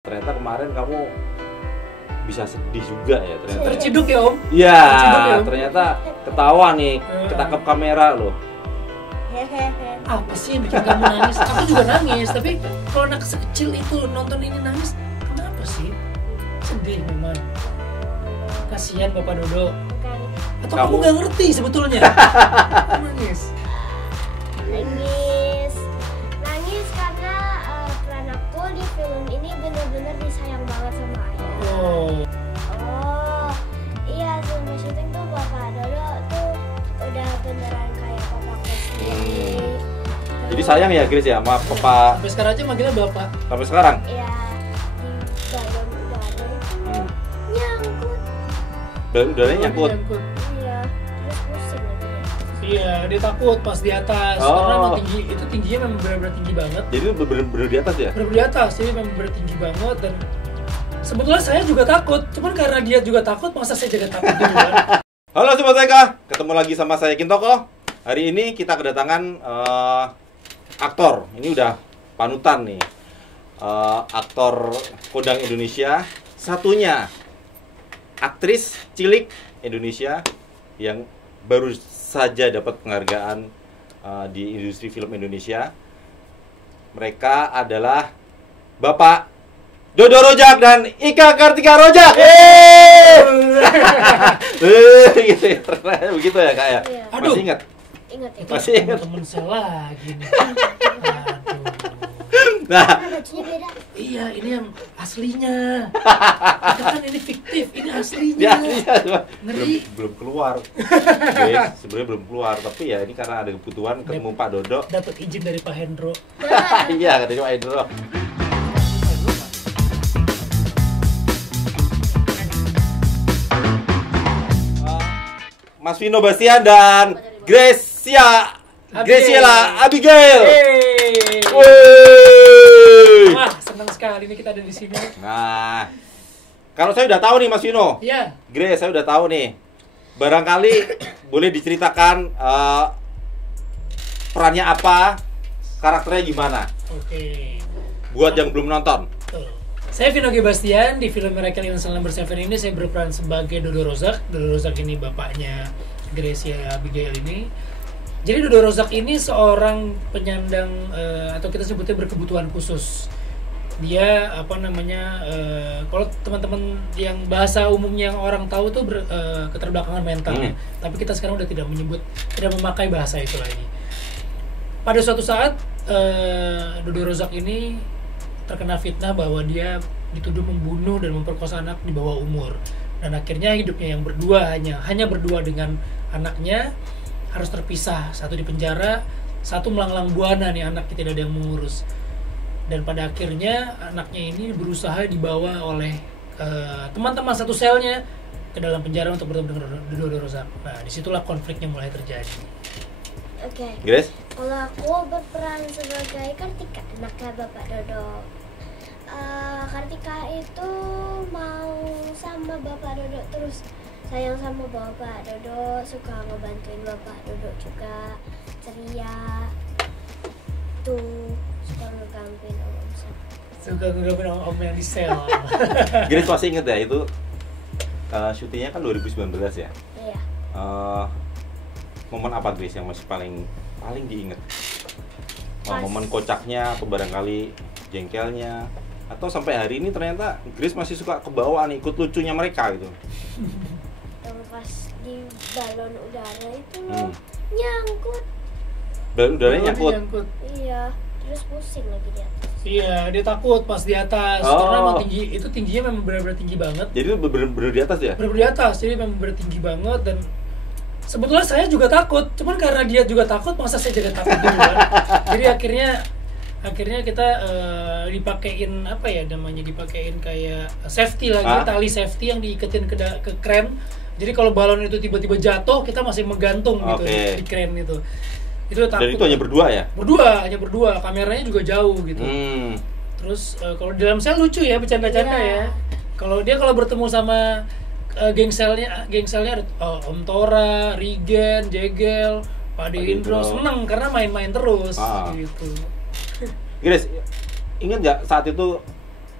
Ternyata kemarin kamu bisa sedih juga ya ternyata. Terciduk ya Om? Iya, ya, Om? ternyata ketawa nih, ketangkep kamera loh. Apa sih yang bikin kamu nangis? Aku juga nangis, tapi kalau anak sekecil itu nonton ini nangis, kenapa sih? Sedih memang. Kasihan Bapak Dodo. Atau kamu nggak ngerti sebetulnya? Nangis. Nangis karena peran aku di film ini benar-benar disayang banget sama ayah. Oh, Iya, selama syuting tuh Bapak Dodo tuh udah beneran kayak papaku sendiri. Jadi sayang ya Grace ya sama papa sampai sekarang aja manggilnya Bapak. sampai sekarang. Iya, di balon udara itu nyangkut. Dan udaranya nyangkut. Iya, terus pusing lagi. Iya, dia takut pas di atas karena emang tinggi, itu tingginya memang benar-benar tinggi banget. Jadi itu bener-bener di atas ya? Benar-benar di atas, jadi memang benar tinggi banget dan sebetulnya saya juga takut, cuman karena dia juga takut, masa saya jadi takut juga. Halo Sobat Eka, ketemu lagi sama saya Kintoko. Hari ini kita kedatangan aktor, ini udah panutan nih. Aktor kondang Indonesia, satunya aktris cilik Indonesia yang baru saja dapat penghargaan di industri film Indonesia. Mereka adalah Bapak Dodo Rojak dan Ika Kartika Rojak. Gitu ya, ternyata begitu ya Kak ya. Iya. Aduh. Masih ingat? Ingat Itu Masih ingat? teman saya lagi nih. Aduh. Nah, bajunya beda. Iya, ini yang aslinya. Itu kan ini fiktif, ini aslinya. ya, iya, Ngeri. belum keluar. Guys, sebenarnya belum keluar, tapi ya ini karena ada kebutuhan ketemu Pak Dodo. Dapat izin dari Pak Hendro. Iya, katanya Pak Dodo. Mas Vino Bastian dan Graciela Abigail. Hey. Wey. Wah, senang sekali nih kita ada di sini. Nah, kalau saya udah tahu nih Mas Vino, Iya. Grace saya udah tahu nih. Barangkali boleh diceritakan perannya apa, karakternya gimana, Oke. buat yang belum nonton. Tuh. Saya Vino G. Bastian, di film Miracle in Cell Number 7 ini saya berperan sebagai Dodo Rozak. Dodo Rozak ini bapaknya Gracia Abigail ini. Jadi Dodo Rozak ini seorang penyandang atau kita sebutnya berkebutuhan khusus. Dia apa namanya, kalau teman-teman yang bahasa umumnya yang orang tahu tuh keterbelakangan mental ya. Tapi kita sekarang udah tidak memakai bahasa itu lagi. Pada suatu saat Dodo Rozak ini terkena fitnah bahwa dia dituduh membunuh dan memperkosa anak di bawah umur, dan akhirnya hidupnya yang berdua hanya berdua dengan anaknya harus terpisah, satu di penjara, satu melanglang buana nih, anaknya tidak ada yang mengurus, dan pada akhirnya anaknya ini berusaha dibawa oleh teman-teman satu selnya ke dalam penjara untuk bertemu dengan Dodo Rozak. Nah, disitulah konfliknya mulai terjadi. Oke. Grace? Kalau aku berperan sebagai Kartika, anaknya Bapak Dodo. Kartika itu mau sama Bapak Dodo, terus sayang sama Bapak Dodo, suka ngebantuin Bapak Dodo juga, ceria, tuh suka ngegangguin om. Suka ngegangguin om yang di sel. Grace masih inget ya itu syutingnya kan 2019 ya. Iya. Momen apa Grace yang masih paling diinget? Pas. Momen kocaknya atau barangkali jengkelnya, atau sampai hari ini ternyata Grace masih suka kebawa nih, ikut lucunya mereka gitu. Yang pas di balon udara itu nyangkut. Dan udaranya nyangkut. Iya, terus pusing lagi di atas. Iya, dia takut pas di atas karena emang tingginya memang benar-benar tinggi banget. Jadi itu bener-bener di atas ya? Benar-benar di atas, jadi memang benar tinggi banget, dan sebetulnya saya juga takut, cuman karena dia juga takut, masa saya jadi takut juga. Jadi akhirnya kita dipakein apa ya namanya, dipakein kayak safety lagi, tali safety yang diiketin ke kren. Jadi kalau balon itu tiba-tiba jatuh, kita masih menggantung gitu di kren itu. Itu takut. Dan itu hanya berdua ya? Hanya berdua, kameranya juga jauh gitu. Terus kalau di dalam sel lucu ya, bercanda-canda ya. Kalau bertemu sama gengselnya ada Om Tora, Rigen, Jegel, Pak Indro, seneng karena main-main terus gitu. Grace, ingat nggak saat itu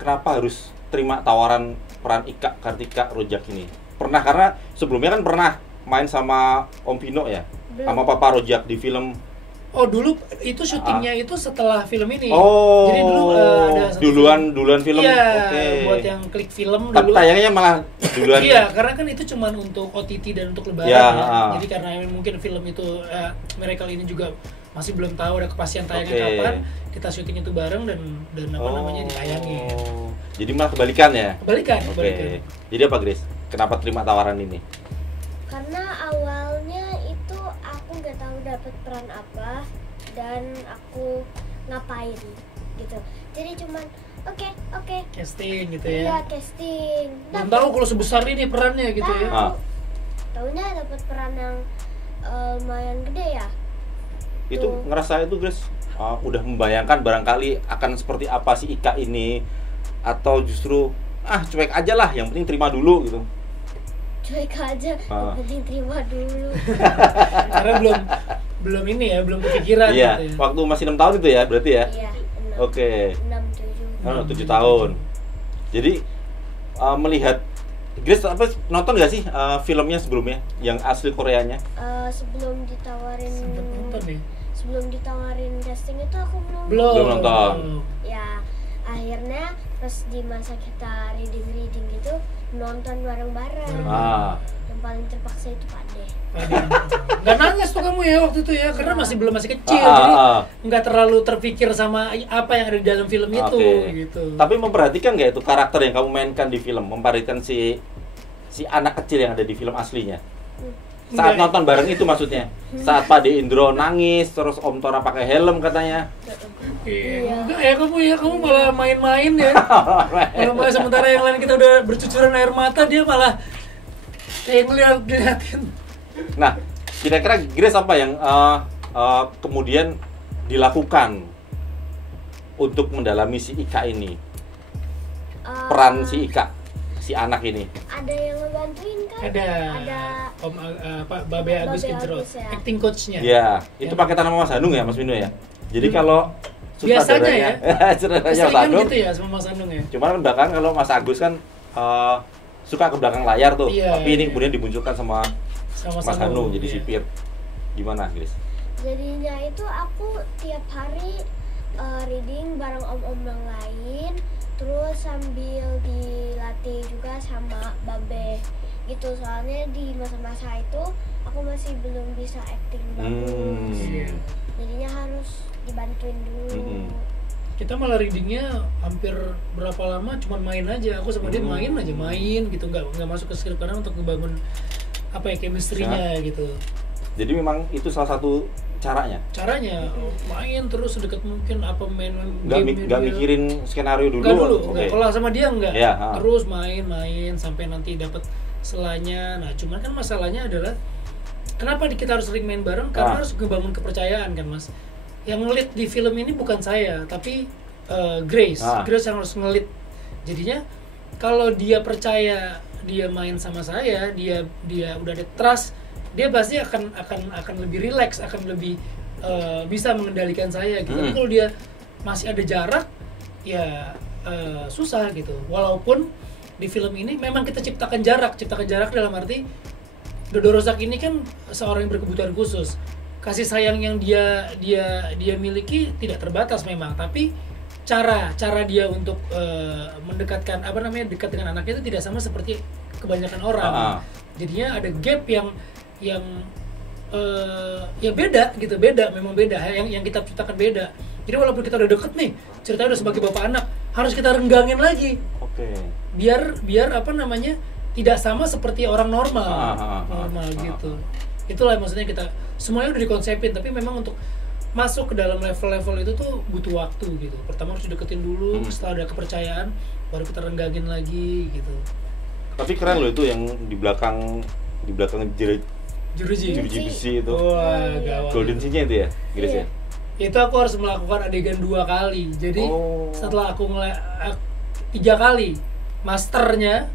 kenapa harus terima tawaran peran Ika Kartika Rojak ini? Pernah, karena sebelumnya kan pernah main sama Om Vino ya, Belum. sama Papa Rojak di film. Oh dulu itu syutingnya itu setelah film ini. Oh, Jadi dulu ada satu duluan film. Iya, Oke. buat yang klik film Tapi dulu. tayangnya malah duluan. Iya, karena kan itu cuman untuk OTT dan untuk lebaran Ya, ya. Jadi karena mungkin film itu Miracle ini juga masih belum tahu ada kepastian tayangnya Oke. kapan. Kita syuting itu bareng dan apa namanya ditayangin. Jadi malah kebalikan ya. Kebalikan, Oke. kebalikan. Jadi apa, Grace? Kenapa terima tawaran ini? Karena awalnya itu aku nggak tahu dapat peran apa dan aku ngapain gitu. Jadi cuman oke. Casting gitu Iya, ya. casting. Belum tahu kalau sebesar ini perannya gitu ya. Ah. Taunya dapat peran yang lumayan gede ya. Itu Tuh. ngerasa itu, Grace, udah membayangkan barangkali akan seperti apa si Ika ini, atau justru cuek aja lah, yang penting terima dulu gitu. Cuek aja, Ah. yang penting terima dulu. Karena belum ini ya, belum kepikiran Iya, gitu ya. waktu masih 6 tahun itu ya, berarti ya. Iya, 6, Oke. 6, 7. 7 tahun. Jadi melihat Grace nonton nggak sih filmnya sebelumnya yang asli Koreanya? Sebelum ditawarin Sempet nonton ya? sebelum ditawarin casting itu aku belum. Belum nonton. Ya, akhirnya pas di masa kita reading gitu nonton bareng-bareng. Ah. Yang paling terpaksa itu Pak De. Nggak nangis tuh kamu ya waktu itu ya, karena masih kecil, Ah, jadi ah. nggak terlalu terpikir sama apa yang ada di dalam film itu Oke. gitu. Tapi memperhatikan nggak itu karakter yang kamu mainkan di film, memperhatikan si anak kecil yang ada di film aslinya? Saat Enggak. nonton bareng itu maksudnya. Saat Pak De Indro nangis, terus Om Tora pakai helm katanya. Iya. Enggak ya kamu malah main-main ya. Malah sementara yang lain kita udah bercucuran air mata, dia malah kayak ngeliatin. Nah, kira-kira Grace apa yang kemudian dilakukan untuk mendalami si Ika ini? Peran si Ika, si anak ini. Ada yang ngebantuin kan? Ada Om Babe Agus Babe intro, Agus, ya. acting coachnya. Ya, itu Yang- pakai nama Mas Hanung ya, Mas Vino ya. Jadi kalau Biasanya ya. sutradaranya Mas Keseringan Hanung, gitu ya sama Mas Anung ya. cuman kan belakangan kalau Mas Agus kan suka ke belakang layar tuh. Iya, Tapi ini iya. kemudian dimunculkan sama Sama Mas Hanung jadi iya. sipir. Gimana, Grace? Jadinya itu aku tiap hari reading bareng om-om yang lain, terus sambil dilatih juga sama Babe gitu. Soalnya di masa-masa itu aku masih belum bisa acting bagus. Iya. Jadinya harus dibantuin dulu. Kita malah readingnya hampir berapa lama cuman main aja, aku sama dia main gitu, nggak masuk ke skrip karena untuk ngebangun apa ya chemistry-nya gitu. Jadi memang itu salah satu caranya. Main terus sedekat mungkin, apa main game Nggak mikirin skenario dulu. nggak dulu. Oke. Nggak. Kalau sama dia nggak, Iya, terus main sampai nanti dapat selanya. Nah cuman kan masalahnya adalah kenapa kita harus sering main bareng, karena harus ngebangun kepercayaan kan Mas. Yang ngelit di film ini bukan saya, tapi Grace. Grace yang harus ngelit. Jadinya kalau dia percaya dia main sama saya, dia udah ada trust, dia pasti akan lebih relax, akan lebih bisa mengendalikan saya gitu. Tapi kalau dia masih ada jarak, ya susah gitu. Walaupun di film ini memang kita ciptakan jarak dalam arti Dodo Rozak ini kan seorang yang berkebutuhan khusus. Kasih sayang yang dia miliki tidak terbatas memang, tapi cara dia untuk mendekatkan dekat dengan anaknya itu tidak sama seperti kebanyakan orang. Jadinya ada gap yang ya beda gitu, memang beda. Yang kita ciptakan beda. Jadi walaupun kita udah deket nih, ceritanya udah sebagai bapak anak, harus kita renggangin lagi. Oke. Biar tidak sama seperti orang normal. Gitu. Itulah maksudnya kita semuanya udah dikonsepin, tapi memang untuk masuk ke dalam level-level itu tuh butuh waktu gitu. Pertama harus deketin dulu, setelah ada kepercayaan baru kita renggangin lagi gitu. Tapi keren loh itu yang di belakang Juruji besi itu. Wah, gawat. Golden scene-nya itu ya, Grace ya? Itu aku harus melakukan adegan 2 kali. Jadi setelah aku 3 kali masternya,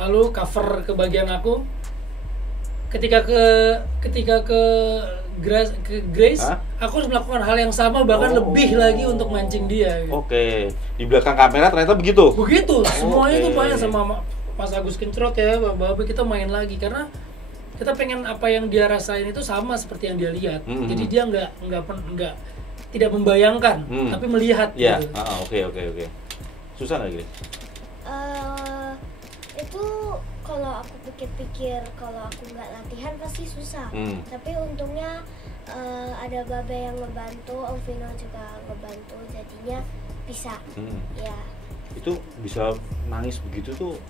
lalu cover ke bagian aku, ketika ke Grace aku harus melakukan hal yang sama bahkan lebih lagi untuk mancing dia gitu. Oke, di belakang kamera ternyata begitu. Begitu, semuanya Oke. itu banyak sama Mas Agus Kencrot ya, Babe kita main lagi karena kita pengen apa yang dia rasain itu sama seperti yang dia lihat. Jadi dia nggak tidak membayangkan, tapi melihat Ya, gitu. oke. Susah nggak Grace? Itu kalau aku pikir-pikir kalau aku nggak latihan pasti susah. Tapi untungnya ada Babe yang ngebantu, Om Vino juga ngebantu, jadinya bisa. Ya. Itu bisa nangis begitu tuh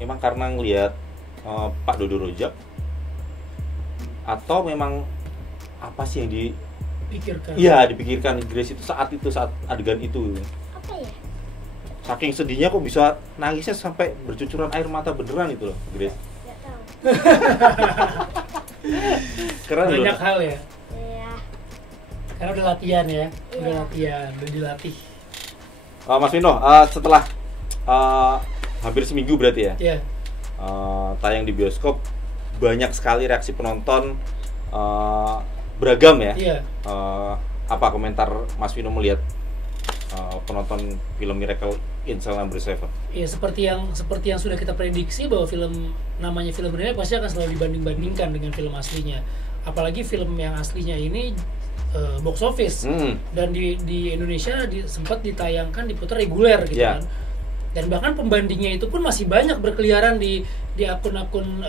memang karena ngelihat Pak Dodo Rojak atau memang apa sih yang Pikirkan. dipikirkan Grace itu saat adegan itu? Apa ya? Saking sedihnya kok bisa nangisnya sampai bercucuran air mata beneran itu loh, Grace. Nggak tahu. Keren loh. Banyak hal ya. Iya. Karena udah latihan ya, udah Iya. latihan, udah dilatih. Mas Vino, setelah hampir seminggu berarti ya Ya, tayang di bioskop, banyak sekali reaksi penonton beragam ya. iya. Apa komentar Mas Vino melihat penonton film Miracle in Cell Number 7? Ya seperti yang sudah kita prediksi bahwa namanya film remake pasti akan selalu dibanding-bandingkan dengan film aslinya. Apalagi film yang aslinya ini box office dan di Indonesia sempat ditayangkan diputar reguler gitu Yeah. kan. Dan bahkan pembandingnya itu pun masih banyak berkeliaran di akun-akun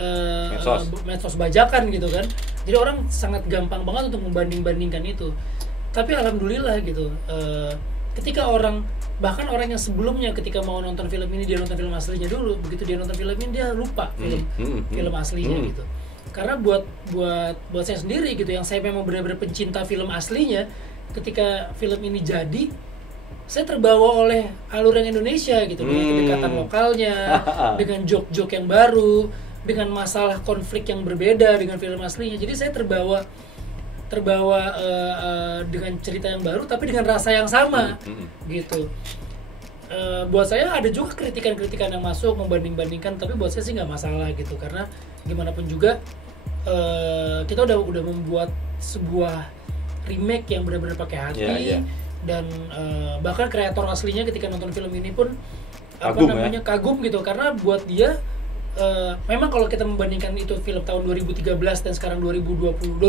medsos bajakan gitu kan. Jadi orang sangat gampang banget untuk membanding-bandingkan itu. Tapi alhamdulillah gitu. Ketika bahkan orang yang sebelumnya ketika mau nonton film ini dia nonton film aslinya dulu, begitu dia nonton film ini dia lupa film aslinya gitu. Karena buat saya sendiri gitu yang saya memang benar-benar pencinta film aslinya, ketika film ini jadi saya terbawa oleh alur yang Indonesia gitu, dengan kedekatan lokalnya, dengan joke-joke yang baru, dengan masalah konflik yang berbeda dengan film aslinya. Jadi saya terbawa dengan cerita yang baru tapi dengan rasa yang sama gitu. Buat saya ada juga kritikan-kritikan yang masuk membanding-bandingkan, tapi buat saya sih nggak masalah gitu, karena gimana pun juga kita udah membuat sebuah remake yang benar-benar pakai hati. Yeah. Dan bahkan kreator aslinya ketika nonton film ini pun kagum gitu, karena buat dia memang kalau kita membandingkan itu film tahun 2013 dan sekarang 2029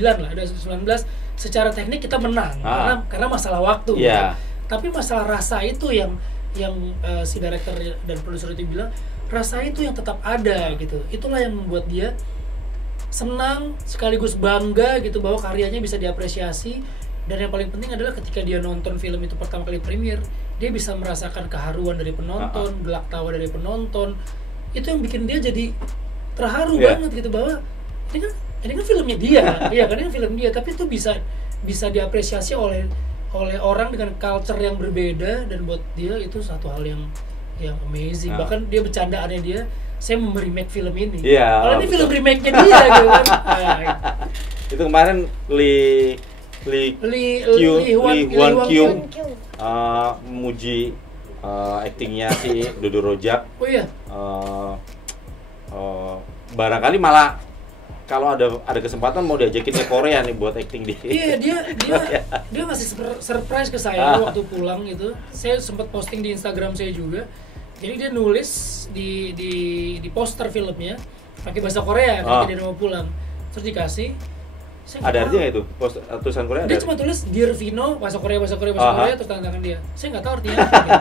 lah, ada 19, secara teknik kita menang karena masalah waktu. Yeah. Tapi masalah rasa itu yang si director dan produser itu bilang, rasa itu yang tetap ada gitu. Itulah yang membuat dia senang sekaligus bangga gitu bahwa karyanya bisa diapresiasi. Dan yang paling penting adalah ketika dia nonton film itu pertama kali premier, dia bisa merasakan keharuan dari penonton, gelak tawa dari penonton. Itu yang bikin dia jadi terharu banget gitu, bahwa ini kan filmnya dia, iya kan, ini film dia, tapi itu bisa diapresiasi oleh orang dengan culture yang berbeda, dan buat dia itu satu hal yang amazing. Bahkan dia bercandaannya dia, saya mau remake film ini. Kalau ini film remake-nya dia gitu kan. Itu kemarin Lee Hwan Kyung memuji aktingnya si Dodo Rojak. Oh iya. Barangkali malah kalau ada kesempatan mau diajakin ke Korea nih buat acting di. Iya, dia ngasih surprise ke saya waktu pulang gitu. Saya sempat posting di Instagram saya juga. Jadi dia nulis di poster filmnya pakai bahasa Korea ketika dia mau pulang. Terus dikasih. Ada artinya itu? Tulisan Korea ada? Dia cuma tulis Dear Vino, bahasa Korea, terus tanda tangan dia. Saya nggak tahu artinya apa gitu.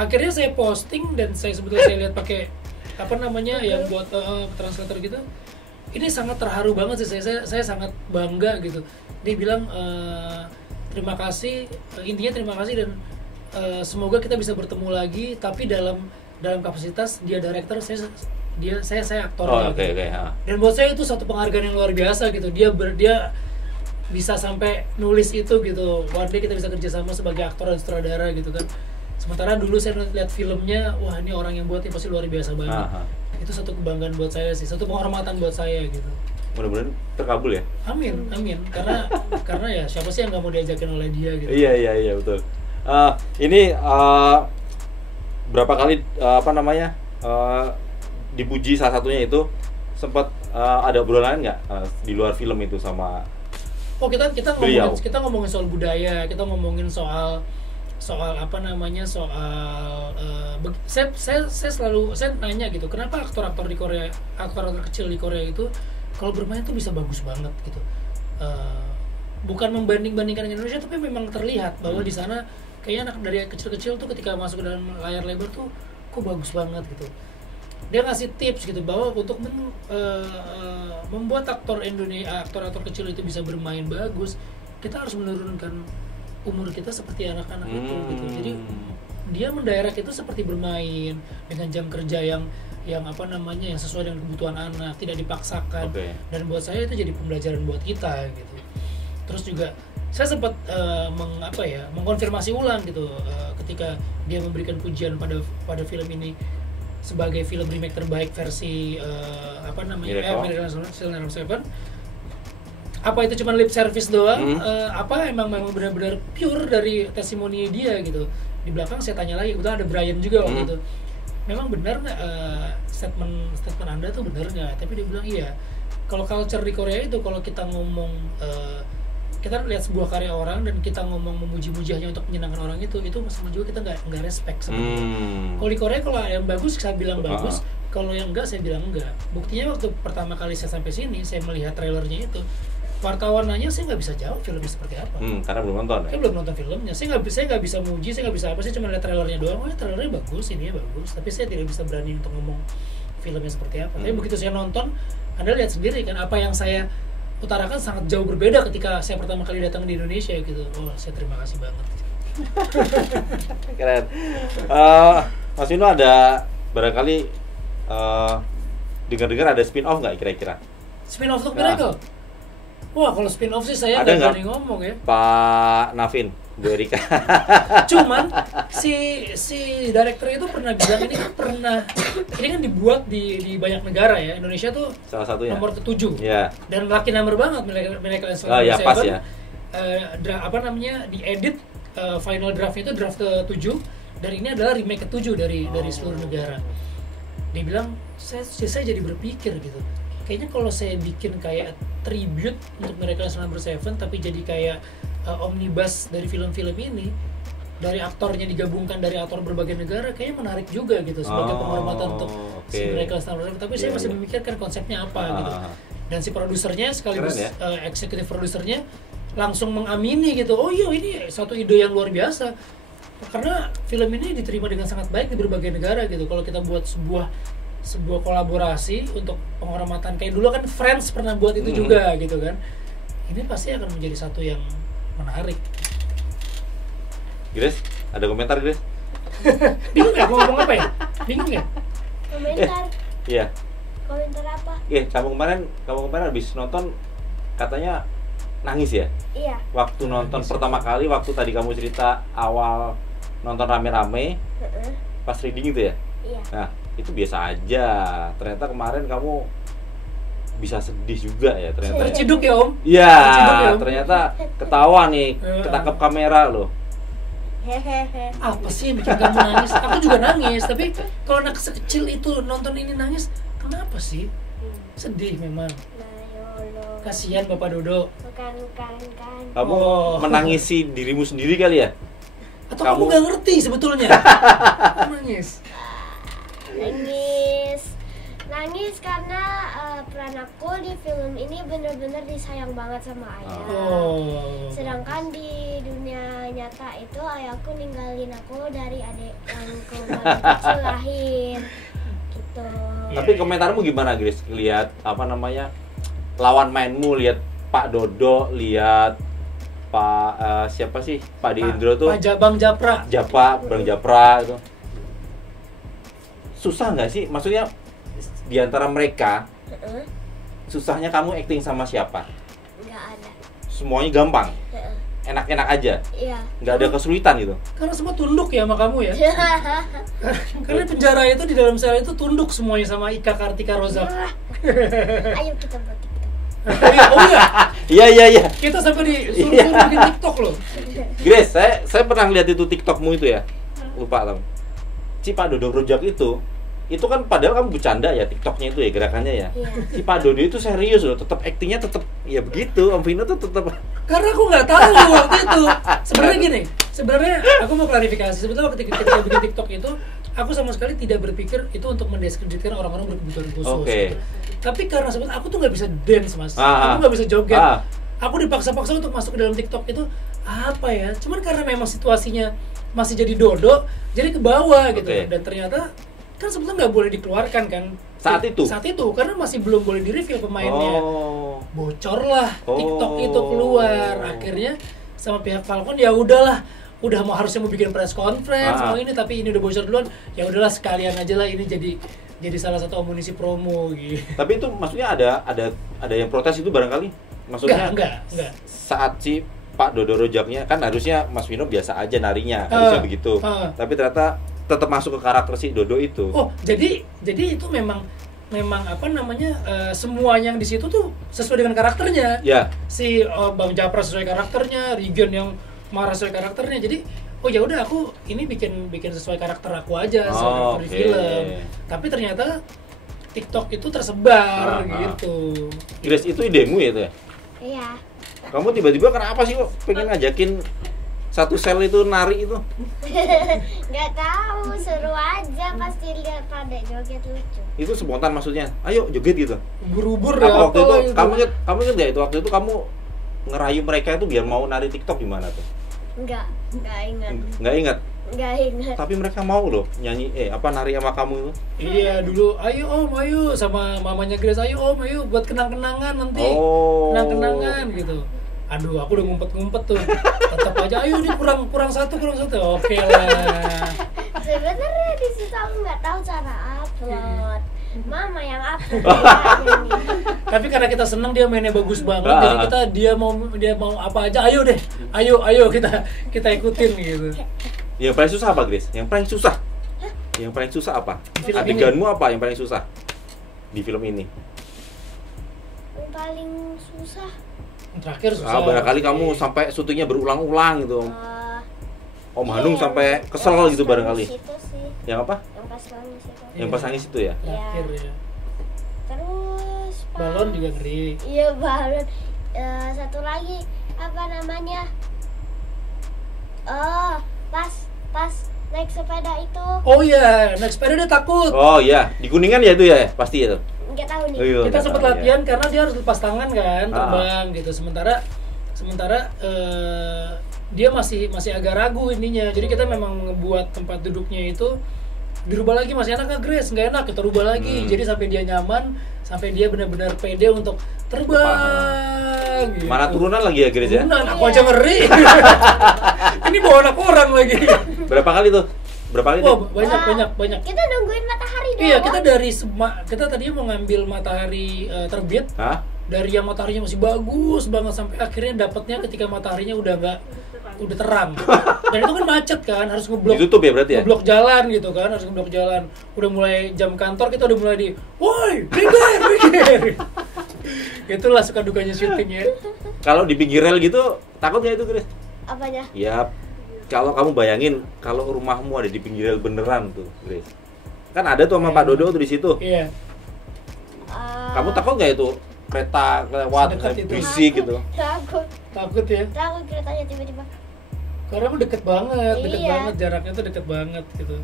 Akhirnya saya posting dan sebetulnya saya lihat pakai yang buat translator gitu. Ini sangat terharu banget sih, saya sangat bangga gitu. Dia bilang terima kasih, intinya terima kasih, dan semoga kita bisa bertemu lagi, tapi dalam kapasitas dia director, saya aktornya. Okay. Dan buat saya itu satu penghargaan yang luar biasa gitu. Dia bisa sampai nulis itu gitu. One day kita bisa kerjasama sebagai aktor dan sutradara gitu kan. Sementara dulu saya lihat filmnya, wah ini orang yang buatnya pasti luar biasa banget. Itu satu kebanggaan buat saya sih, satu penghormatan buat saya gitu. Mudah-mudahan terkabul ya. Amin. Karena ya siapa sih yang nggak mau diajakin oleh dia gitu. Iya betul. Ini berapa kali dipuji, salah satunya itu sempat ada obrolan lain nggak di luar film itu sama Oh kita Beliau. ngomongin soal budaya, kita ngomongin soal apa namanya, saya selalu nanya gitu, kenapa aktor-aktor di Korea, aktor-aktor kecil di Korea itu kalau bermain tuh bisa bagus banget gitu. Bukan membanding-bandingkan dengan Indonesia, tapi memang terlihat bahwa di sana kayaknya anak dari kecil-kecil tuh ketika masuk ke dalam layar lebar tuh kok bagus banget gitu. Dia ngasih tips gitu bahwa untuk membuat aktor-aktor kecil itu bisa bermain bagus, kita harus menurunkan umur kita seperti anak-anak itu gitu. Jadi dia mendirect itu seperti bermain dengan jam kerja yang apa namanya, yang sesuai dengan kebutuhan anak, tidak dipaksakan. Dan buat saya itu jadi pembelajaran buat kita gitu. Terus juga saya sempat mengkonfirmasi ulang gitu ketika dia memberikan pujian pada film ini sebagai film remake terbaik versi Miracle Seven. Apa itu cuma lip service doang? Apa emang benar-benar pure dari testimoni dia gitu? Di belakang saya tanya lagi, kebetulan ada Brian juga waktu itu. Memang benar nggak statement Anda tuh benar nggak? Tapi dia bilang iya. Kalau culture di Korea itu kalau kita ngomong kita lihat sebuah karya orang dan kita ngomong memuji-mujinya untuk menyenangkan orang itu sama juga kita nggak respect sama dia. Kalau di Korea kalau yang bagus saya bilang bagus, kalau yang enggak saya bilang enggak. Buktinya waktu pertama kali saya sampai sini saya melihat trailernya itu, wartawan nanya saya nggak bisa jawab filmnya seperti apa. Karena belum nonton. Saya belum nonton filmnya, saya nggak bisa muji, saya nggak bisa apa, saya cuma lihat trailernya doang. Oh ya trailernya bagus, ini bagus, tapi saya tidak bisa berani untuk ngomong filmnya seperti apa. Tapi begitu saya nonton, Anda lihat sendiri kan apa yang saya utarakan sangat jauh berbeda ketika saya pertama kali datang di Indonesia gitu. Oh, saya terima kasih banget. Keren. Mas Vino ada barangkali dengar-dengar ada spin-off nggak kira-kira? Spin-off untuk Miracle? Wah, kalau spin-off sih saya ada nggak berani ngomong ya. Pak Navin, Bu Erika. Cuman si director itu pernah bilang ini kan dibuat di banyak negara ya. Indonesia tuh salah satunya nomor ke-7. Ya. Dan lucky number banget Miracle in Oh ya, pas ya. Diedit final draft-nya itu draft ke-7 dan ini adalah remake ke-7 dari seluruh negara. Dia bilang saya jadi berpikir gitu. Kayaknya kalau saya bikin kayak tribute untuk Miracle in Number 7 tapi jadi kayak omnibus dari film-film ini, dari aktornya digabungkan dari aktor berbagai negara, kayaknya menarik juga gitu sebagai penghormatan untuk si Miracle in Number 7. Tapi saya masih memikirkan konsepnya apa gitu. Dan si produsernya sekaligus eksekutif produsernya langsung mengamini gitu. Oh iya, ini satu ide yang luar biasa. Karena film ini diterima dengan sangat baik di berbagai negara gitu. Kalau kita buat sebuah kolaborasi untuk penghormatan, kayak dulu kan Friends pernah buat itu juga gitu kan. Ini pasti akan menjadi satu yang menarik. Grace, ada komentar Grace? Bingung nggak mau ngomong apa ya? Bingung nggak? Komentar. Iya. Komentar apa? Kamu kemarin habis nonton katanya nangis ya? Iya. Waktu nonton pertama kali, waktu tadi kamu cerita awal nonton rame-rame, pas reading itu ya? Iya. Nah, itu biasa aja. Ternyata kemarin kamu bisa sedih juga ya ternyata. Terciduk ya Om? Iya, ya, Om? ternyata ketawa nih, ketangkep kamera loh. Hehehe. Apa sih yang bikin kamu nangis? Aku juga nangis, tapi kalau anak sekecil itu nonton ini nangis, kenapa sih? Sedih memang. Nah, yolo. Kasihan Bapak Dodo. Bukan. Kamu menangisi dirimu sendiri kali ya? Atau kamu nggak ngerti sebetulnya? Nangis. Nangis karena peran aku di film ini benar-benar disayang banget sama ayah. Sedangkan di dunia nyata itu ayahku ninggalin aku dari adikku baru kecil lahir. Gitu. Tapi komentarmu gimana Grace? Lihat lawan mainmu, lihat Pak Dodo, lihat Pak siapa sih? Pak Diindro tuh. Bang Japra. Bang Japra itu. Susah nggak sih? Maksudnya di antara mereka, susahnya kamu acting sama siapa? Nggak ada. Semuanya gampang, enak-enak aja. Iya. Nggak ada kesulitan gitu. Karena semua tunduk ya sama kamu ya. Karena penjara itu di dalam sel itu tunduk semuanya sama Ika Kartika Rozak. Ayo kita buat TikTok. Oh iya. Iya. Kita sampai disuruh bikin TikTok loh. Grace, saya pernah lihat itu TikTokmu itu ya. Lupa kamu. Si Pak Dodo Rojak itu kan padahal kamu bercanda ya TikToknya itu ya, gerakannya ya. Iya. Si Pak Dodo itu serius loh, tetap aktingnya tetap ya begitu. Om Vino tuh tetap Karena aku nggak tahu waktu itu. Sebenarnya gini, sebenarnya aku mau klarifikasi. Sebetulnya ketika bikin TikTok itu, aku sama sekali tidak berpikir itu untuk mendiskreditkan orang-orang berkebutuhan khusus. Oke. Gitu. Tapi karena sebetulnya aku tuh nggak bisa dance, Mas. Ah. Aku nggak bisa joget. Ah. Aku dipaksa-paksa untuk masuk ke dalam TikTok itu apa ya? Cuman karena memang situasinya masih jadi dodo, jadi ke bawah gitu. Oke. Dan ternyata kan sebetulnya nggak boleh dikeluarkan kan Saat itu? Saat itu, karena masih belum boleh di-reveal pemainnya. Oh. Bocor lah TikTok Oh. itu keluar. Akhirnya sama pihak Falcon ya udahlah, udah harusnya mau bikin press conference mau ini, tapi ini udah bocor duluan. Ya udahlah sekalian aja lah, ini jadi salah satu amunisi promo gitu. Tapi itu maksudnya ada yang protes itu barangkali? Maksudnya Enggak. saat si Pak Dodo Rojaknya kan harusnya Mas Vino biasa aja narinya, harusnya begitu. Tapi ternyata tetap masuk ke karakter si Dodo itu. Oh, jadi itu memang apa namanya, semua yang di situ tuh sesuai dengan karakternya. Ya. Si Bang Japra sesuai karakternya, Regen yang marah sesuai karakternya. Jadi oh ya udah, aku ini bikin sesuai karakter aku aja, sesuai karakter di film. Tapi ternyata TikTok itu tersebar gitu. Grace, itu idemu ya itu ya? Iya. Kamu tiba-tiba kenapa sih kok pengen ngajakin satu sel itu nari itu? Nggak tahu, seru aja pasti lihat pada joget lucu. Itu spontan maksudnya? Ayo joget gitu? Ubur-ubur Apa ya. waktu itu? gitu. Kamu ingat nggak itu waktu itu kamu ngerayu mereka itu biar mau nari TikTok gimana tuh? Nggak ingat. Nggak ingat? Nggak ingat. Tapi mereka mau loh nyanyi, nari sama kamu itu. Iya, dulu ayo Om, ayo sama mamanya Grace, ayo Om, ayo buat kenang-kenangan nanti. Oh. Kenang-kenangan gitu. Aduh, aku udah ngumpet-ngumpet tuh. Tetap aja, ayo ini kurang satu. Oke lah. Sebenarnya di situ aku nggak tahu cara upload. Mama yang upload. Tapi karena kita senang dia mainnya bagus banget, Ah. jadi dia mau apa aja, ayo deh. Ayo kita ikutin gitu. Yang paling susah apa, Grace? Yang paling susah? Yang paling susah apa? Film Adeganmu apa yang paling susah di film ini? Yang paling susah Terakhir susah. Barangkali kamu sampai syutingnya berulang-ulang gitu. Om Hanung iya, sampai kesel yang gitu pas barangkali. nangis itu sih. Yang apa? Yang pas nangis itu. Yang pas nangis itu ya? Terakhir ya. Terus pas- Balon juga ngeri. Iya, balon. Satu lagi apa namanya? Oh, pas naik sepeda itu. Oh iya, naik sepeda dia takut. Oh iya, di Kuningan ya itu ya, pasti itu. Nggak tahu nih. Oh, iya. Kita sempat tahu, latihan karena dia harus lepas tangan kan, Ah. terbang gitu. Sementara dia masih agak ragu ininya. Jadi kita memang ngebuat tempat duduknya itu dirubah lagi, masih enak nggak Grace? Nggak enak, kita rubah lagi. Jadi sampai dia nyaman, sampai dia benar-benar pede untuk terbang. Gitu. Mana turunan lagi ya, Grace ya? Turunan, aku aja ngeri. Ini bawa anak orang lagi. Berapa kali tuh? Berapa kali Wah, tuh? banyak. Kita nungguin matahari doang. Iya, kita tadinya mau ngambil matahari terbit. Hah? Dari yang mataharinya masih bagus banget sampai akhirnya dapatnya ketika mataharinya udah terang. Dan itu kan macet kan, harus ngeblok. Ditutup ya berarti ya? Ngeblok jalan gitu kan, harus ngeblok jalan. Udah mulai jam kantor, kita udah mulai woi, minggir. Itulah suka dukanya syuting ya. Kalau di pinggir rel gitu, takut nggak itu, Grace? Apanya? Ya, kalau kamu bayangin kalau rumahmu ada di pinggir rel beneran tuh, Grace. Kan ada tuh sama Pak Dodo tuh di situ. Iya. Kamu takut nggak itu kereta lewat Sedekat itu. bisik gitu? Takut ya. Takut keretanya tiba-tiba. Karena emang deket banget Iya. jaraknya tuh deket banget gitu.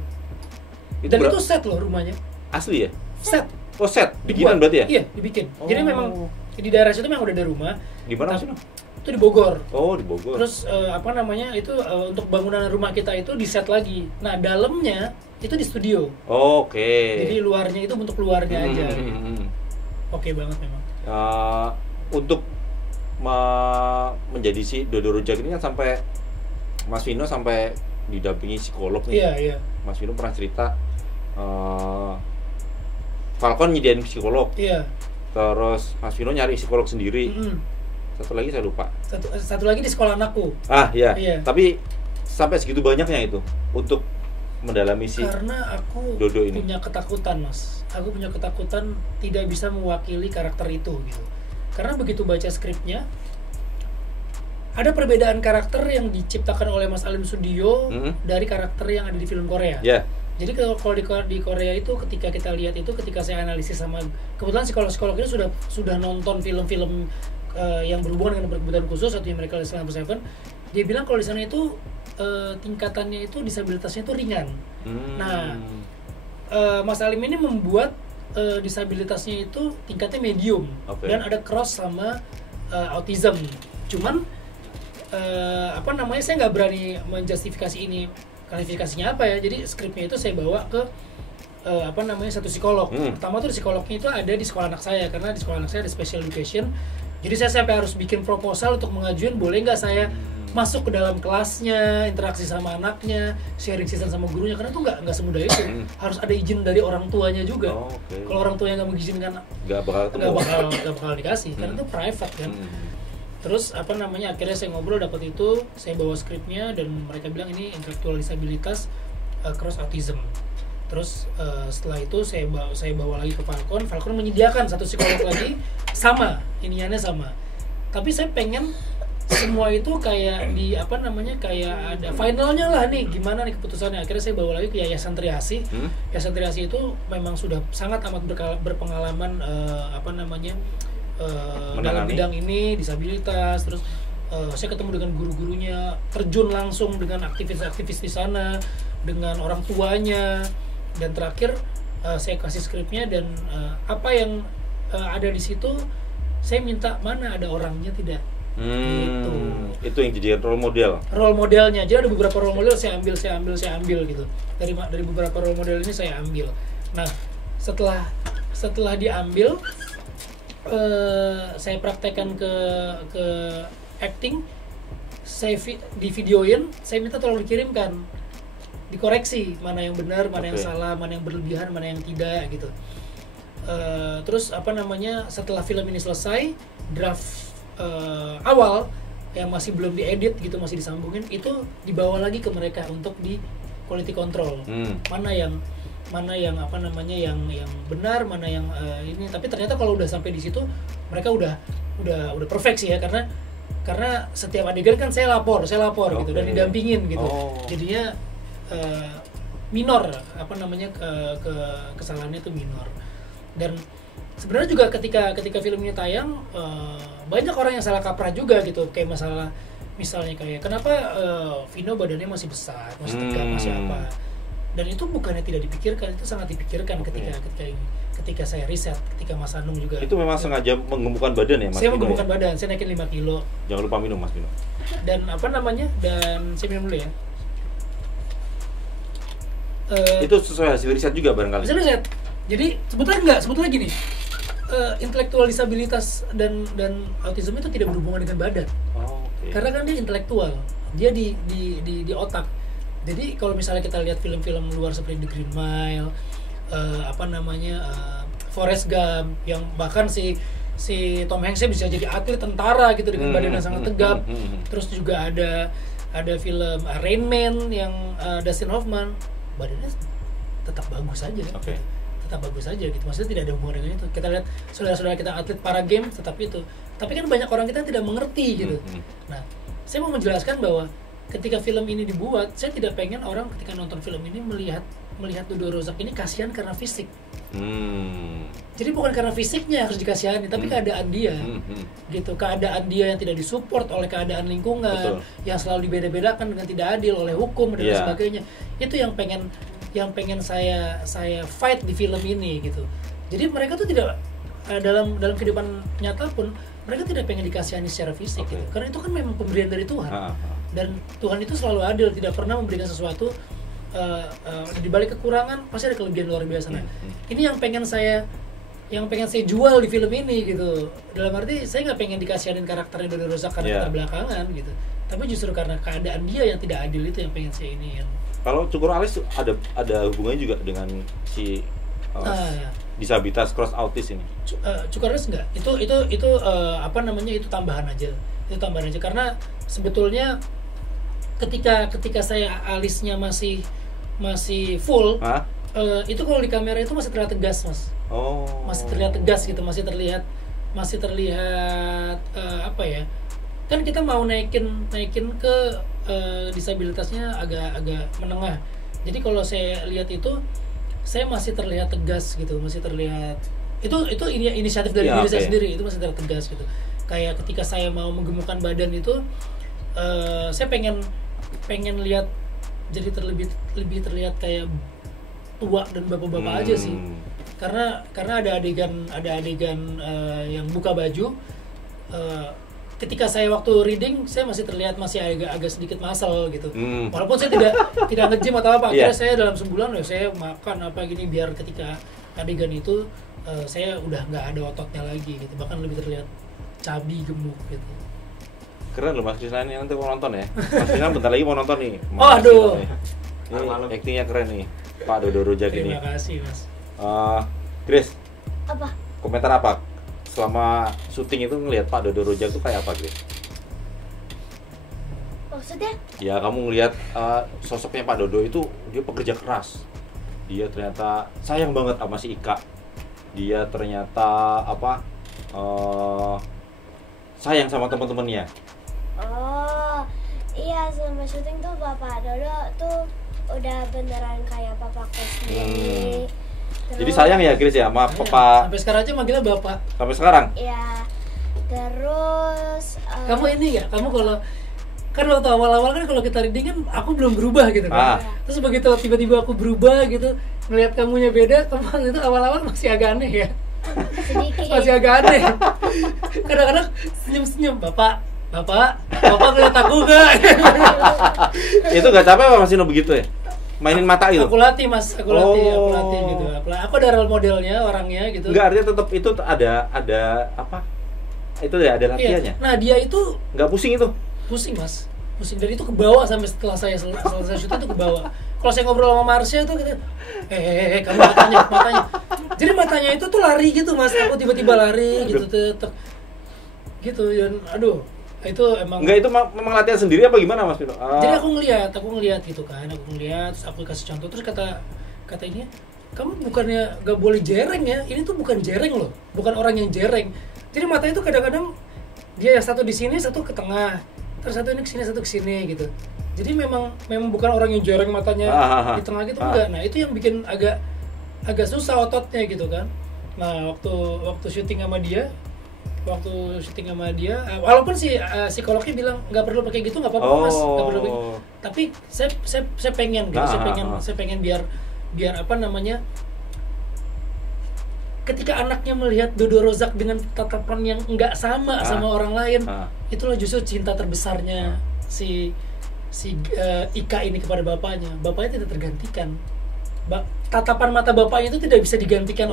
Itu Dan itu set loh rumahnya. asli ya? Set. Oh set, bikinan berarti ya? Iya, dibikin. Jadi Oh. memang di daerah situ memang udah ada rumah. Di mana sih? Itu di Bogor. Oh, di Bogor. Terus untuk bangunan rumah kita itu di set lagi. Nah, dalamnya itu di studio. Oke. Jadi luarnya itu untuk luarnya aja. Hmm. Oke banget memang. Untuk menjadi si Dodo Rojak ini kan sampai Mas Vino sampai didampingi psikolog nih. Iya. Mas Vino pernah cerita Falcon nyediain psikolog. Iya. Terus Mas Vino nyari psikolog sendiri. Mm-mm. Satu lagi saya lupa. Satu lagi di sekolah anakku. Iya. Iya. Tapi sampai segitu banyaknya itu untuk mendalami si Karena aku Dodo ini. punya ketakutan, Mas. Aku punya ketakutan tidak bisa mewakili karakter itu gitu. Karena begitu baca skripnya, ada perbedaan karakter yang diciptakan oleh Mas Alim Sudio dari karakter yang ada di film Korea. Ya. Jadi kalau di Korea itu ketika kita lihat itu, ketika saya analisis sama kebetulan psikolog ini sudah nonton film-film yang berhubungan dengan berkebutuhan khusus atau yang mereka Islam number 7. Dia bilang kalau di sana itu tingkatannya itu disabilitasnya itu ringan. Nah, Mas Alim ini membuat disabilitasnya itu tingkatnya medium dan ada cross sama autism. Cuman saya nggak berani menjustifikasi ini klasifikasinya apa ya. Jadi skripnya itu saya bawa ke satu psikolog. Pertama tuh psikolognya itu ada di sekolah anak saya karena di sekolah anak saya ada special education. Jadi saya sampai harus bikin proposal untuk mengajuin boleh nggak saya masuk ke dalam kelasnya, interaksi sama anaknya, sharing session sama gurunya, karena itu nggak semudah itu. Harus ada izin dari orang tuanya juga. Kalau orang tuanya nggak mengizinkan, nggak bakal dikasih, karena itu private kan. Terus akhirnya saya ngobrol dapat itu, saya bawa skripnya dan mereka bilang ini intelektual disabilitas cross autism. Terus setelah itu saya bawa lagi ke Falcon menyediakan satu psikolog lagi sama, iniannya sama. Tapi saya pengen semua itu kayak kayak ada finalnya lah nih, gimana nih keputusannya. Akhirnya saya bawa lagi ke Yayasan Triasi. Yayasan Triasi itu memang sudah sangat amat berpengalaman dalam bidang ini disabilitas. Terus saya ketemu dengan guru-gurunya, terjun langsung dengan aktivis-aktivis di sana, dengan orang tuanya, dan terakhir saya kasih skripnya dan apa yang ada di situ saya minta mana ada orangnya tidak. Gitu. Itu yang jadi role modelnya. Jadi ada beberapa role model saya ambil gitu. Dari beberapa role model ini saya ambil. Nah, setelah diambil saya praktekkan ke acting, saya di videoin, saya minta tolong dikirimkan, dikoreksi mana yang benar, mana yang salah, mana yang berlebihan, mana yang tidak gitu. Terus setelah film ini selesai, draft awal yang masih belum diedit gitu, masih disambungin, itu dibawa lagi ke mereka untuk di quality control. Mana yang yang benar, mana yang ini. Tapi ternyata kalau udah sampai di situ mereka udah perfect sih ya, karena setiap adegan kan saya lapor gitu dan didampingin gitu. Jadinya minor kesalahannya itu minor. Dan sebenarnya juga ketika film ini tayang banyak orang yang salah kaprah juga gitu, kayak misalnya kayak kenapa Vino badannya masih besar, masih tegap, masih apa. Dan itu bukannya tidak dipikirkan, itu sangat dipikirkan ketika saya riset, ketika Mas Anung juga. Itu memang sengaja menggemukkan badan ya, Mas? Saya menggemukkan badan, saya naikin 5 kilo. Jangan lupa minum, Mas Vino. Dan dan saya minum dulu ya. Itu sesuai hasil riset juga barangkali. Hasil riset. Jadi sebetulnya gini, intelektual disabilitas dan autism itu tidak berhubungan dengan badan. Karena kan dia intelektual, dia di otak. Jadi kalau misalnya kita lihat film-film luar seperti The Green Mile, Forrest Gump, yang bahkan si Tom Hanks bisa jadi atlet tentara gitu dengan badan yang sangat tegap. Terus juga ada film Rain Man yang Dustin Hoffman, badannya tetap bagus aja kan. Tetap bagus aja gitu, maksudnya tidak ada hubungan dengan itu. Kita lihat saudara-saudara kita atlet para game tetap itu, tapi kan banyak orang kita tidak mengerti gitu. Nah, saya mau menjelaskan bahwa ketika film ini dibuat, saya tidak pengen orang ketika nonton film ini melihat Dodo Rozak ini kasihan karena fisik. Jadi bukan karena fisiknya harus dikasihani, tapi keadaan dia, gitu. Keadaan dia yang tidak disupport oleh keadaan lingkungan, yang selalu dibeda-bedakan dengan tidak adil oleh hukum dan sebagainya. Itu yang pengen saya fight di film ini gitu. Jadi mereka tuh tidak dalam kehidupan nyata pun mereka tidak pengen dikasihani secara fisik gitu. Karena itu kan memang pemberian dari Tuhan. Dan Tuhan itu selalu adil, tidak pernah memberikan sesuatu di balik kekurangan pasti ada kelebihan luar biasa. Nah, ini yang pengen saya jual di film ini gitu. Dalam arti saya nggak pengen dikasihanin karakternya Dodo Rozak karena terbelakangan gitu. Tapi justru karena keadaan dia yang tidak adil itu yang pengen saya ini. Kalau Cukur Alis ada hubungannya juga dengan si disabilitas cross autis ini? Cukur Alis enggak. Itu tambahan aja. Karena sebetulnya ketika saya alisnya masih full, itu kalau di kamera itu masih terlihat tegas, Mas. Masih terlihat tegas gitu, masih terlihat kan kita mau naikin ke disabilitasnya agak menengah. Jadi kalau saya lihat itu saya masih terlihat tegas gitu, masih terlihat itu inisiatif dari diri saya sendiri, itu masih terlihat tegas gitu. kayak ketika saya mau menggemukkan badan itu, saya pengen lihat jadi lebih terlihat kayak tua dan bapak-bapak aja sih. Karena ada adegan yang buka baju. Ketika saya waktu reading, saya masih terlihat masih agak sedikit masal gitu. Walaupun saya tidak nge-gym atau apa, akhirnya saya dalam sebulan saya makan apa gini biar ketika adegan itu saya udah nggak ada ototnya lagi gitu, bahkan lebih terlihat cabi gemuk gitu. Keren loh Mas Krisna, ini nanti mau nonton ya. Mas Krisna bentar lagi mau nonton nih. Oh aduh. Ini aktingnya keren nih, Pak Dodo Rojak ini. Terima kasih Mas. Grace, Apa? komentar apa? Selama syuting itu ngelihat Pak Dodo Rojak itu kayak apa, Grace? Maksudnya? Ya kamu ngelihat sosoknya Pak Dodo itu dia pekerja keras. Dia ternyata sayang banget sama si Ika. Dia ternyata sayang sama teman-temannya. Oh, iya selama syuting tuh Bapak Dodo tuh udah beneran kayak papaku sendiri. Jadi sayang ya Grace ya sama Papa. Sampai sekarang aja manggilnya Bapak. Sampai sekarang? Ya, terus Kamu ini ya, kamu kalau kan waktu awal-awal kan kalau kita reading kan aku belum berubah gitu kan. Terus begitu tiba-tiba aku berubah gitu, ngelihat kamunya beda, kamu itu awal-awal masih agak aneh ya. sedikit. Masih agak aneh. Kadang-kadang senyum-senyum, Bapak ngeliat aku gak? Itu gak capek apa Mas Ino begitu ya? Mainin mata itu? Aku latih Mas, aku latih gitu. Aku ada role modelnya orangnya gitu. Enggak, artinya tetap itu ada apa? Itu ya ada latihannya. Iya. Nah dia itu nggak pusing itu? Pusing Mas, pusing. Dan itu kebawa sampai setelah saya selesai syuting itu kebawa. Kalau saya ngobrol sama Marsha tuh gitu, kamu matanya. Jadi matanya itu tuh lari gitu Mas, aku tiba-tiba lari gitu gitu dan aduh. Itu emang enggak, itu memang latihan sendiri apa gimana Mas Pino? Jadi aku ngelihat gitu kan, terus aku kasih contoh, terus kata ini, kamu bukannya gak boleh jereng ya, ini tuh bukan jereng loh, bukan orang yang jereng. Jadi matanya tuh kadang-kadang dia satu di sini, satu ke tengah, terus satu ini ke sini, satu ke sini gitu. Jadi memang bukan orang yang jereng matanya di tengah gitu, enggak. Nah itu yang bikin agak susah ototnya gitu kan. Nah waktu syuting sama dia, walaupun si psikolognya bilang nggak perlu pakai gitu, nggak apa-apa Mas, nggak perlu pakai. Tapi saya pengen gitu, saya pengen biar apa namanya, ketika anaknya melihat Dodo Rozak dengan tatapan yang nggak sama orang lain, itulah justru cinta terbesarnya si Ika ini kepada bapaknya. Bapaknya tidak tergantikan. Tatapan mata bapaknya itu tidak bisa digantikan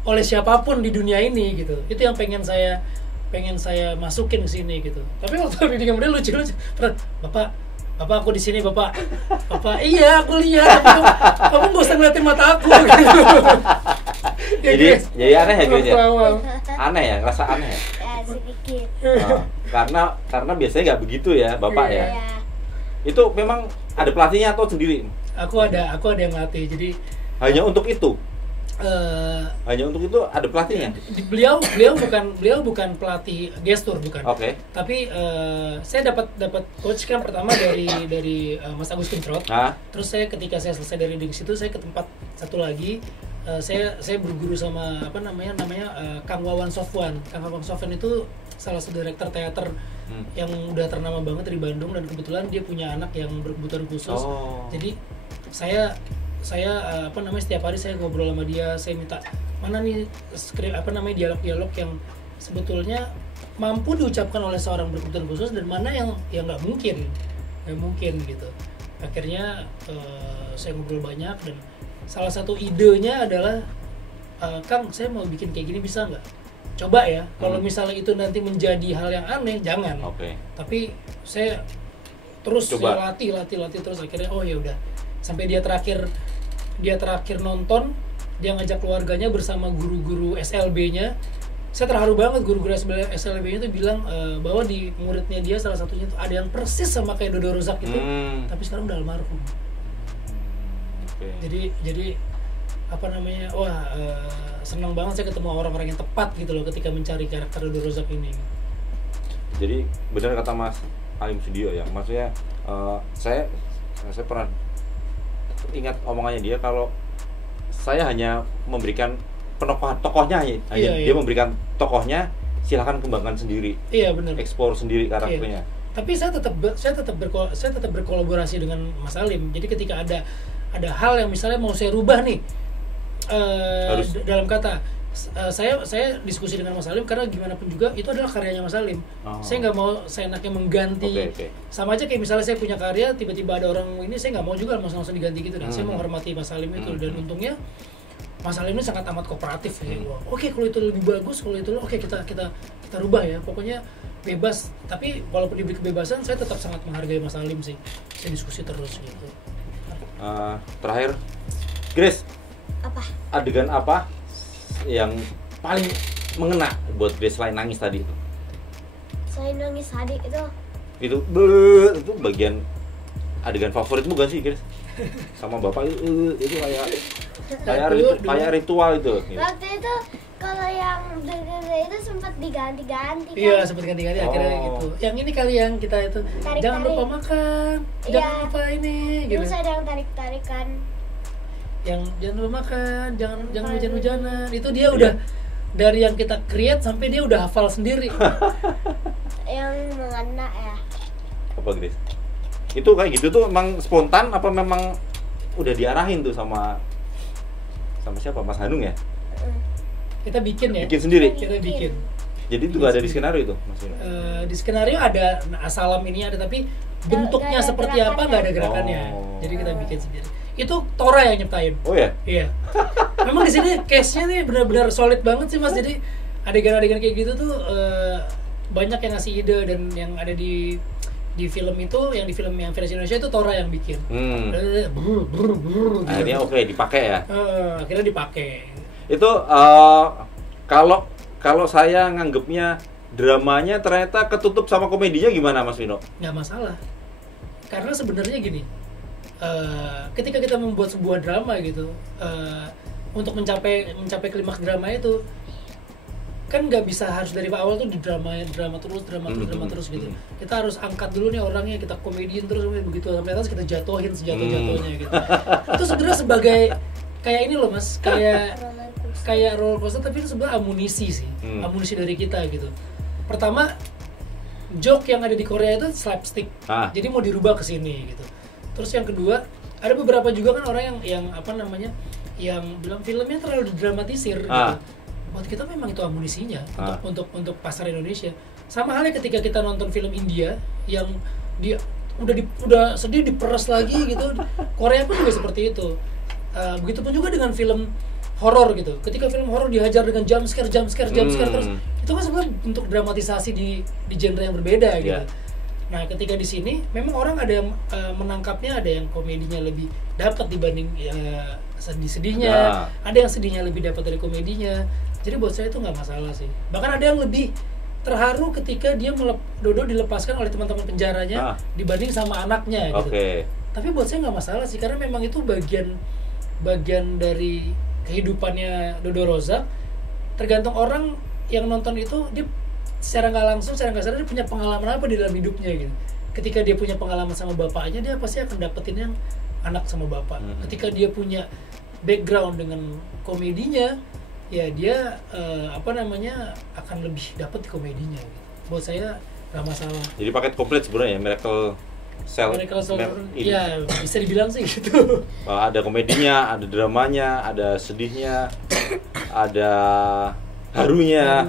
oleh siapapun di dunia ini gitu. Itu yang pengen saya masukin ke sini gitu. Tapi waktu reading sama dia lucu. Bapak aku di sini Bapak. Iya aku lihat. Kamu nggak usah ngeliatin mata aku. Gitu. Jadi aneh ya gitu ya. Aneh ya, ngerasa aneh ya. Ya sedikit. Karena biasanya nggak begitu ya Bapak ya. Itu memang ada pelatihnya atau sendiri? Aku ada yang latih. Jadi hanya untuk itu. Hanya untuk itu ada pelatihnya. Beliau bukan pelatih gestur, bukan. Oke. Tapi saya dapat coach kan pertama dari Mas Agus Kintrot. Terus ketika saya selesai dari situ, saya ke tempat satu lagi. Saya berguru sama namanya Kang Wawan Sofwan. Kang Wawan Sofwan itu salah satu direktur teater yang udah ternama banget di Bandung, dan kebetulan dia punya anak yang berkebutuhan khusus. Jadi saya setiap hari saya ngobrol sama dia, saya minta mana nih skrip dialog-dialog yang sebetulnya mampu diucapkan oleh seorang berkebutuhan khusus dan mana yang nggak mungkin gitu. Akhirnya saya ngobrol banyak dan salah satu idenya adalah Kang, saya mau bikin kayak gini, bisa nggak? Coba ya, kalau misalnya itu nanti menjadi hal yang aneh, jangan. Tapi saya terus saya latih terus, akhirnya oh ya udah. Sampai dia terakhir nonton, dia ngajak keluarganya bersama guru-guru SLB-nya. Saya terharu banget, guru-guru SLB-nya itu bilang bahwa di muridnya dia salah satunya itu ada yang persis sama kayak Dodo Rozak itu, tapi sekarang udah almarhum. Jadi senang banget saya ketemu orang-orang yang tepat gitu loh ketika mencari karakter Dodo Rozak ini. Jadi benar kata Mas Alim Sudio ya, maksudnya saya pernah ingat omongannya dia, kalau saya hanya memberikan tokohnya dia memberikan tokohnya, silakan kembangkan sendiri, Iya benar. explore sendiri karakternya. Tapi saya tetap berkolaborasi dengan Mas Alim. Jadi ketika ada hal yang misalnya mau saya rubah nih, dalam kata saya diskusi dengan Mas Alim karena gimana pun juga itu adalah karyanya Mas Alim. Saya nggak mau seenaknya mengganti. Sama aja kayak misalnya saya punya karya, tiba-tiba ada orang ini, saya nggak mau juga langsung diganti gitu. Dan saya menghormati Mas Alim itu, dan untungnya Mas Alim ini sangat amat kooperatif ya. Oke, kalau itu lebih bagus, kalau itu oke, kita rubah ya. Pokoknya bebas, tapi walaupun diberi kebebasan, saya tetap sangat menghargai Mas Alim sih. Saya diskusi terus gitu. Terakhir, Grace, Apa? adegan apa yang paling mengena buat Grace selain nangis tadi itu? Saya nangis tadi itu. Itu bagian adegan favorit bukan sih, Grace? Sama bapak itu kayak ritual itu. Gitu. Waktu itu kalau yang gede itu sempat diganti-ganti kan. Iya, sempat ganti-ganti akhirnya gitu. Yang ini kali yang kita itu Tarik-tarik. jangan lupa makan, Iya. jangan lupa ini gitu. Terus ada yang tarik-tarikan. Yang jangan lupa makan, jangan hujan-hujanan. Itu dia udah dari yang kita create sampai dia udah hafal sendiri. Yang mengena ya. Apa, Grace? Itu kayak gitu tuh emang spontan apa memang udah diarahin tuh sama siapa? Mas Hanung ya? Kita bikin ya. Bikin sendiri. Kita bikin. Jadi itu gak ada di skenario itu, Mas Vino? Di skenario ada asalam ini ada, tapi bentuknya Nggak ada seperti gerakannya. apa nggak ada gerakannya. Oh. Jadi kita bikin sendiri. Itu Tora yang nyiptain. Oh ya? Iya. Memang di sini case-nya nih benar-benar solid banget sih Mas. Jadi adegan-adegan kayak gitu tuh banyak yang ngasih ide, dan yang ada di film itu, yang di film yang versi Indonesia itu Tora yang bikin. Akhirnya oke dipakai ya. Akhirnya dipakai. Itu kalau saya nganggepnya dramanya ternyata ketutup sama komedinya, gimana Mas Vino? Nggak masalah. Karena sebenarnya gini, ketika kita membuat sebuah drama gitu, untuk mencapai klimaks drama itu kan nggak bisa harus dari awal tuh di drama terus gitu. Kita harus angkat dulu nih orangnya, kita komediin terus begitu sampai atas kita jatuhin sejatuh-jatuhnya gitu. Itu sebenarnya sebagai kayak ini loh Mas, kayak roller coaster, tapi itu sebenarnya amunisi sih, amunisi dari kita gitu. Pertama, joke yang ada di Korea itu slapstick, jadi mau dirubah ke sini gitu. Terus yang kedua, ada beberapa juga kan orang yang apa namanya, yang bilang filmnya terlalu didramatisir gitu. Buat kita memang itu amunisinya untuk pasar Indonesia. Sama halnya ketika kita nonton film India yang dia udah sedih diperas lagi gitu. Korea pun juga seperti itu. Begitupun juga dengan film horor gitu. Ketika film horor dihajar dengan jump scare terus, itu kan sebenarnya bentuk dramatisasi di genre yang berbeda gitu. Nah, ketika di sini memang orang ada yang menangkapnya, ada yang komedinya lebih dapat dibanding sedih-sedihnya, ada yang sedihnya lebih dapat dari komedinya. Jadi buat saya itu nggak masalah sih. Bahkan ada yang lebih terharu ketika dia Dodo dilepaskan oleh teman-teman penjaranya dibanding sama anaknya gitu. Tapi buat saya nggak masalah sih, karena memang itu bagian dari kehidupannya Dodo Rozak. Tergantung orang yang nonton itu, dia secara nggak langsung, secara nggak sadar dia punya pengalaman apa di dalam hidupnya gitu. Ketika dia punya pengalaman sama bapaknya, dia pasti akan dapetin yang anak sama bapak. Ketika dia punya background dengan komedinya, ya dia akan lebih dapat di komedinya gitu. Buat saya nggak masalah. Jadi paket komplit sebenarnya ya, Miracle Cell ini. Ya bisa dibilang sih gitu. Ada komedinya, ada dramanya, ada sedihnya, ada harunya,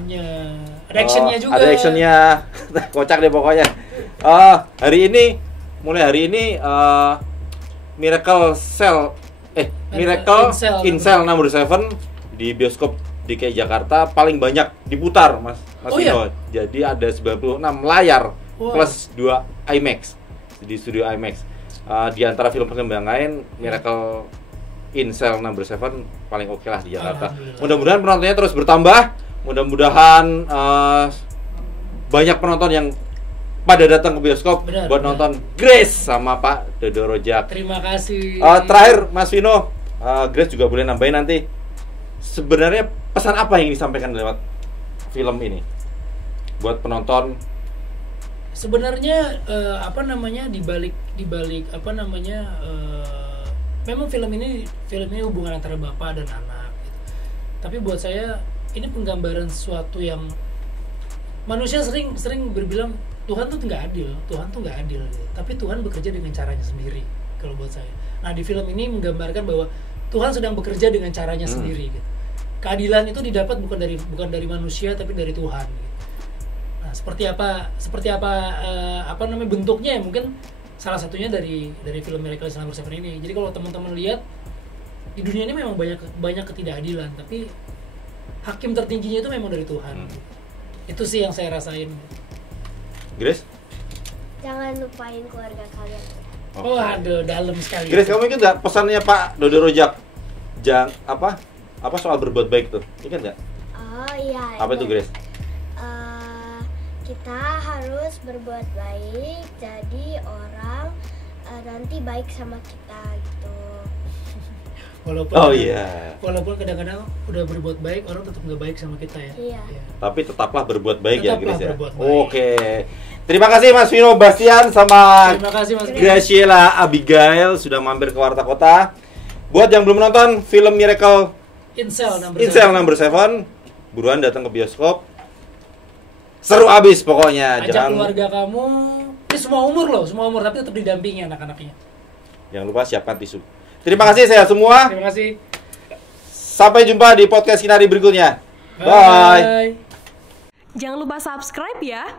ada actionnya juga. Ada actionnya, kocak deh pokoknya. Mulai hari ini Miracle in Cell Number 7 di bioskop DKI Jakarta paling banyak diputar, Mas Vino. Jadi ada 96 layar plus 2 IMAX di studio IMAX. Di antara film pengembangan Miracle in Cell Number 7 paling oke lah di Jakarta. Mudah-mudahan penontonnya terus bertambah. Mudah-mudahan banyak penonton yang pada datang ke bioskop buat nonton Grace sama Pak Dodo Rozak. Terima kasih. Terakhir Mas Vino, Grace juga boleh nambahin nanti. Sebenarnya pesan apa yang disampaikan lewat film ini buat penonton? Sebenarnya di balik memang film ini hubungan antara bapak dan anak gitu. Tapi buat saya ini penggambaran sesuatu yang manusia sering berbilang Tuhan tuh nggak adil gitu. Tapi Tuhan bekerja dengan caranya sendiri kalau buat saya. Nah di film ini menggambarkan bahwa Tuhan sedang bekerja dengan caranya sendiri gitu. Keadilan itu didapat bukan dari manusia tapi dari Tuhan gitu. Nah seperti apa namanya bentuknya ya, mungkin salah satunya dari film Miracle in Number 7 ini. Jadi kalau teman-teman lihat di dunia ini memang banyak ketidakadilan, tapi hakim tertingginya itu memang dari Tuhan. Itu sih yang saya rasain. Grace? Jangan lupain keluarga kalian. Oh, aduh, dalam sekali. Grace, kamu ingat nggak pesannya Pak Dodo Rojak? Apa soal berbuat baik tuh? Ingat nggak? Oh iya. Apa itu, Grace? Kita harus berbuat baik, jadi orang nanti baik sama kita gitu. Walaupun kadang-kadang udah berbuat baik, orang tetap nggak baik sama kita ya. Iya. Tapi tetaplah berbuat baik ya, Grace ya. Berbuat baik. Oke. Terima kasih Mas Vino Bastian sama Terima kasih Mas Graciela Abigail sudah mampir ke Warta Kota. Buat yang belum nonton film Miracle in Cell Number 7, buruan datang ke bioskop. Seru abis pokoknya. Ajak keluarga kamu. Ini semua umur tapi tetap didampingi anak-anaknya. Jangan lupa siapkan tisu. Terima kasih saya semua. Terima kasih. Sampai jumpa di podcast Kinari berikutnya. Bye. Jangan lupa subscribe ya.